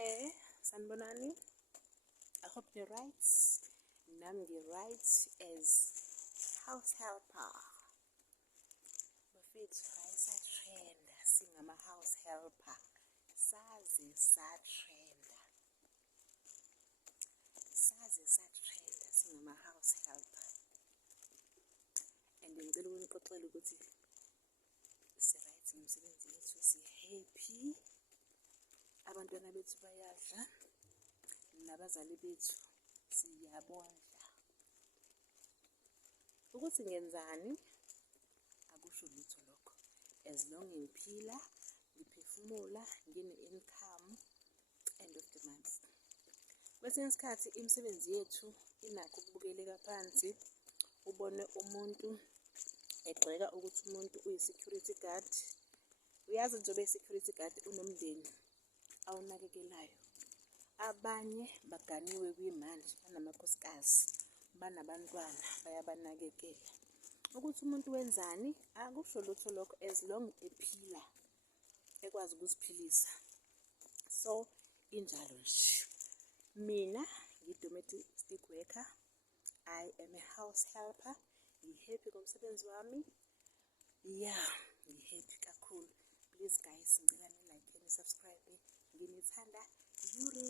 Sanibonani. I hope you're right. Nami ngi-right as house helper. Bafethu hayi satrenda singama-house helper. Saze satrenda singama-house helper. And ngicela ukunixoxela ukuthi si-right ngomsebenzi wethu, si-happy. Abantwana bethu bayadla, nabazali bethu siyabondla. Ukuthi ngenzani akusho lutho lokho, as long ngiphila, ngiphefumula, ngine-income end of the month. Kwesinye isikhathi imisebenzi yethu inakho ukubukeleka phansi, ubone umuntu egxeka ukuthi umuntu uyi-security guard. Uyazi njengoba eyi-security guard unomndeni awunakekelayo. Abanye baganiwe kwimanje, banamakhosikazi, banabantwana, bayabanakekela. Ukuthi umuntu wenzani akusho lutho lokho, as long ephila, ekwazi ukuziphilisa. So injalo nje. Mina ngi-domestic worker, I am a house helper. Ngi-happy ngomsebenzi wami. Yeah, ngi-happy kakhulu. Please guys, ngicela ni-like and subscribe. Nginithanda yuri.